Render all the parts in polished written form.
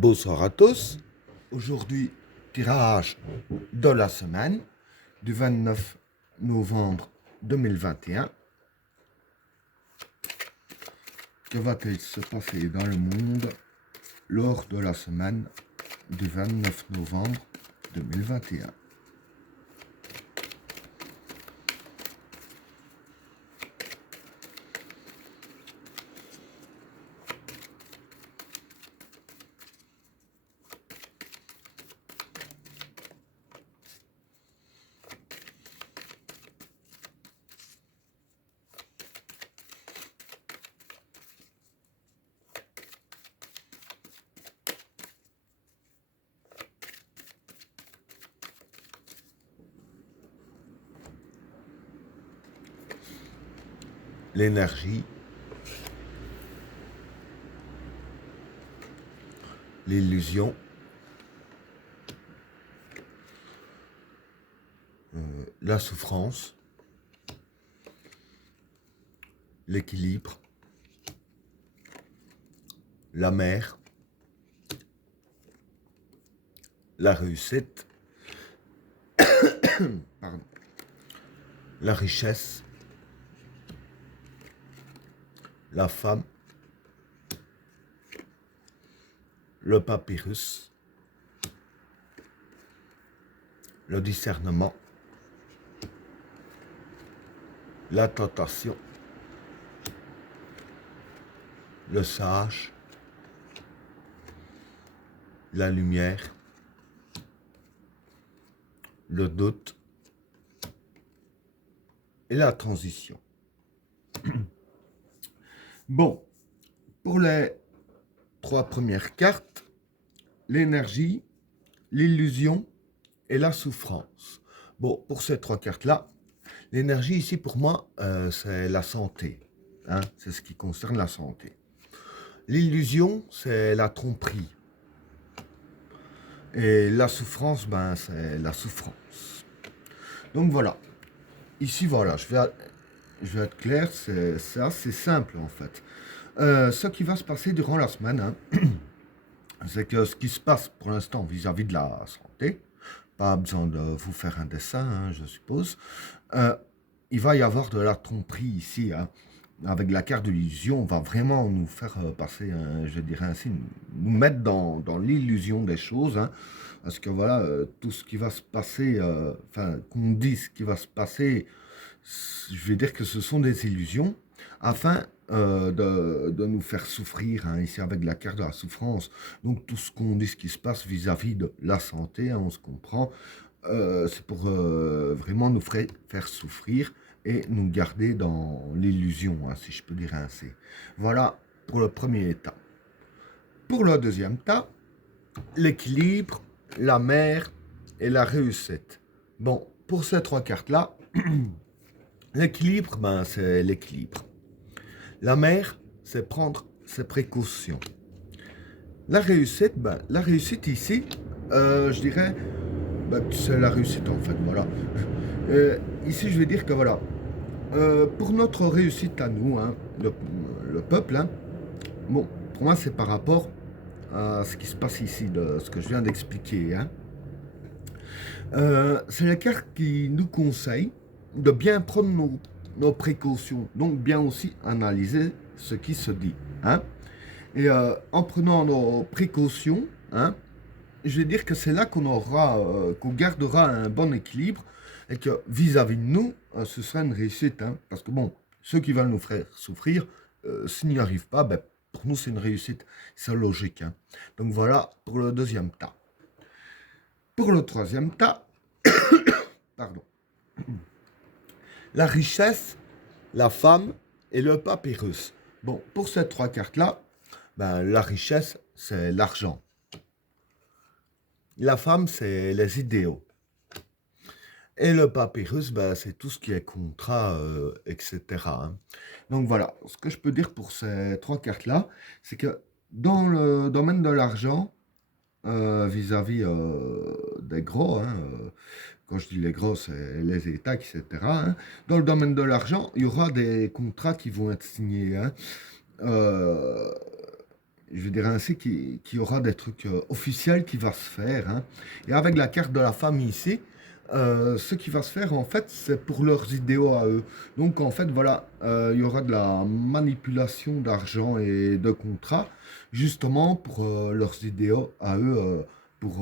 Bonsoir à tous. Aujourd'hui, tirage de la semaine du 29 novembre 2021. Que va-t-il se passer dans le monde lors de la semaine du 29 novembre 2021? L'énergie, l'illusion, la souffrance, l'équilibre, la mer, la réussite, pardon, la richesse, la femme, le papyrus, le discernement, la tentation, le sage, la lumière, le doute et la transition. Bon, pour les trois premières cartes, l'énergie, l'illusion et la souffrance. Bon, pour ces trois cartes-là, l'énergie ici pour moi, c'est la santé. Hein, c'est ce qui concerne la santé. L'illusion, c'est la tromperie. Et la souffrance, ben, c'est la souffrance. Donc voilà. Ici, voilà, je vais être clair, c'est assez simple en fait. Ce qui va se passer durant la semaine, hein, c'est que ce qui se passe pour l'instant vis-à-vis de la santé, pas besoin de vous faire un dessin, hein, je suppose, euh, il va y avoir de la tromperie ici, hein. Avec la carte de l'illusion, on va vraiment nous faire passer, je dirais ainsi, nous mettre dans l'illusion des choses, hein, parce que voilà, tout ce qui va se passer, enfin, qu'on dit ce qui va se passer, je vais dire que ce sont des illusions, afin de nous faire souffrir, hein, ici avec la carte de la souffrance. Donc tout ce qu'on dit, ce qui se passe vis-à-vis de la santé, hein, on se comprend, c'est pour vraiment nous faire souffrir et nous garder dans l'illusion, hein, si je peux dire ainsi. Voilà pour le premier état. Pour le deuxième état, l'équilibre, la mer et la réussite. Bon, pour ces trois cartes-là, l'équilibre, ben, c'est l'équilibre. La mer, c'est prendre ses précautions. La réussite ici, je dirais, ben, c'est la réussite en fait, voilà. Ici, je vais dire que voilà, pour notre réussite à nous, hein, le peuple, hein, bon, pour moi, c'est par rapport à ce qui se passe ici, de ce que je viens d'expliquer. Hein. C'est la carte qui nous conseille de bien prendre nos précautions, donc bien aussi analyser ce qui se dit. Hein. Et en prenant nos précautions, hein, je vais dire que c'est là qu'on gardera un bon équilibre et que vis-à-vis de nous, ce sera une réussite. Hein, parce que bon, ceux qui veulent nous faire souffrir, s'ils n'y arrivent pas, ben, pour nous c'est une réussite. C'est logique. Hein. Donc voilà pour le deuxième tas. Pour le troisième tas, pardon, la richesse, la femme et le papyrus. Bon, pour ces trois cartes-là, ben, la richesse, c'est l'argent. La femme, c'est les idéaux. Et le papyrus, ben, c'est tout ce qui est contrat, etc. Hein. Donc voilà, ce que je peux dire pour ces trois cartes-là, c'est que dans le domaine de l'argent, vis-à-vis des gros, hein, quand je dis les gros, c'est les États, etc. Hein, dans le domaine de l'argent, il y aura des contrats qui vont être signés. Hein. Euh, je dirais ainsi qu'il y aura des trucs officiels qui va se faire, hein. Et avec la carte de la famille ici, ce qui va se faire en fait, c'est pour leurs idéaux à eux. Donc en fait, voilà, il y aura de la manipulation d'argent et de contrats, justement pour leurs idéaux à eux, pour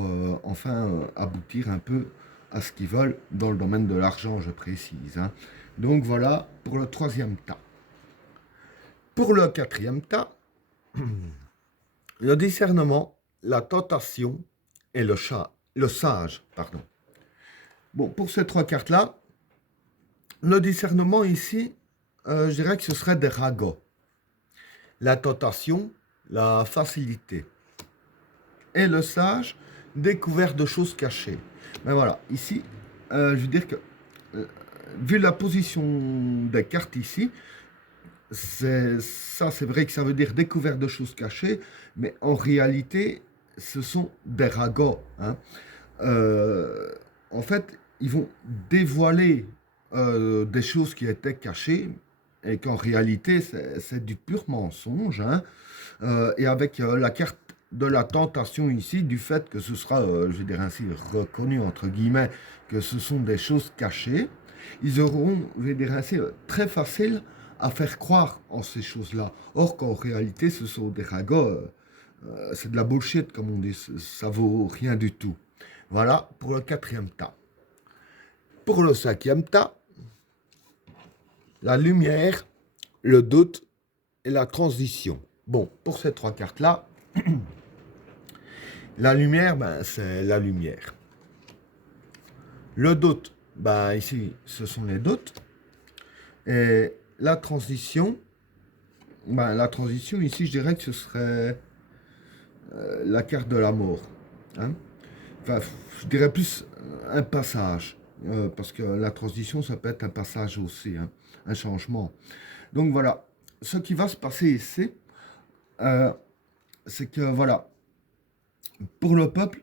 enfin aboutir un peu à ce qu'ils veulent dans le domaine de l'argent, je précise, hein. Donc voilà pour le troisième tas. Pour le quatrième tas, le discernement, la tentation et le sage, pardon. Bon, pour ces trois cartes-là, le discernement ici, je dirais que ce serait des ragots. La tentation, la facilité. Et le sage, découvert de choses cachées. Mais voilà, ici, je veux dire que, vu la position des cartes ici, c'est vrai que ça veut dire découverte de choses cachées, mais en réalité, ce sont des ragots, hein. Euh, En fait, ils vont dévoiler des choses qui étaient cachées et qu'en réalité, c'est du pur mensonge, hein. Et avec la carte de la tentation ici, du fait que ce sera, je vais dire ainsi, reconnu entre guillemets, que ce sont des choses cachées, ils auront, je vais dire ainsi, très facile à faire croire en ces choses-là. Or qu'en réalité, ce sont des ragots, c'est de la bullshit, comme on dit, ça vaut rien du tout. Voilà pour le quatrième tas. Pour le cinquième tas, la lumière, le doute et la transition. Bon, pour ces trois cartes-là, la lumière, ben, c'est la lumière. Le doute, ben, ici, ce sont les doutes. Et la transition, ben, la transition, ici, je dirais que ce serait la carte de la mort, hein. Enfin, je dirais plus un passage, parce que la transition, ça peut être un passage aussi, hein, un changement. Donc voilà, ce qui va se passer ici, euh, c'est que voilà, pour le peuple,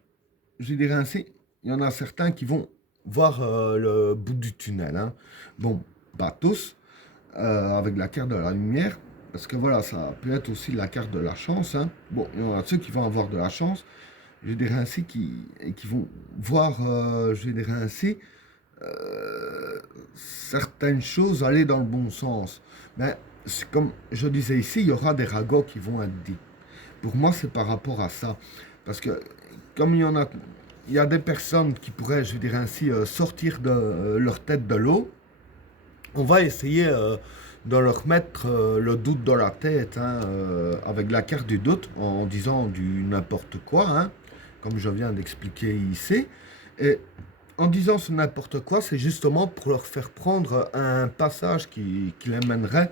je dirais ainsi, il y en a certains qui vont voir le bout du tunnel, hein. Bon, pas tous, avec la carte de la lumière, parce que voilà, ça peut être aussi la carte de la chance, hein. Bon, il y en a ceux qui vont avoir de la chance, je dirais ainsi, qui vont voir, je dirais ainsi, certaines choses aller dans le bon sens. Mais comme je disais ici, il y aura des ragots qui vont être dits. Pour moi, c'est par rapport à ça. Parce que comme il y a des personnes qui pourraient, je dirais ainsi, sortir de leur tête de l'eau, on va essayer de leur mettre le doute dans la tête, hein, avec la carte du doute, en disant du n'importe quoi, hein, comme je viens d'expliquer ici. Et en disant ce n'importe quoi, c'est justement pour leur faire prendre un passage qui les mènerait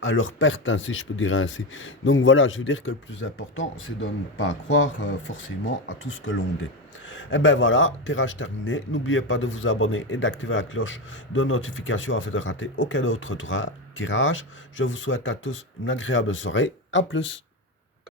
à leur perte, hein, si je peux dire ainsi. Donc voilà, je veux dire que le plus important, c'est de ne pas croire forcément à tout ce que l'on dit. Et ben voilà, tirage terminé. N'oubliez pas de vous abonner et d'activer la cloche de notification afin de rater aucun autre tirage. Je vous souhaite à tous une agréable soirée. À plus.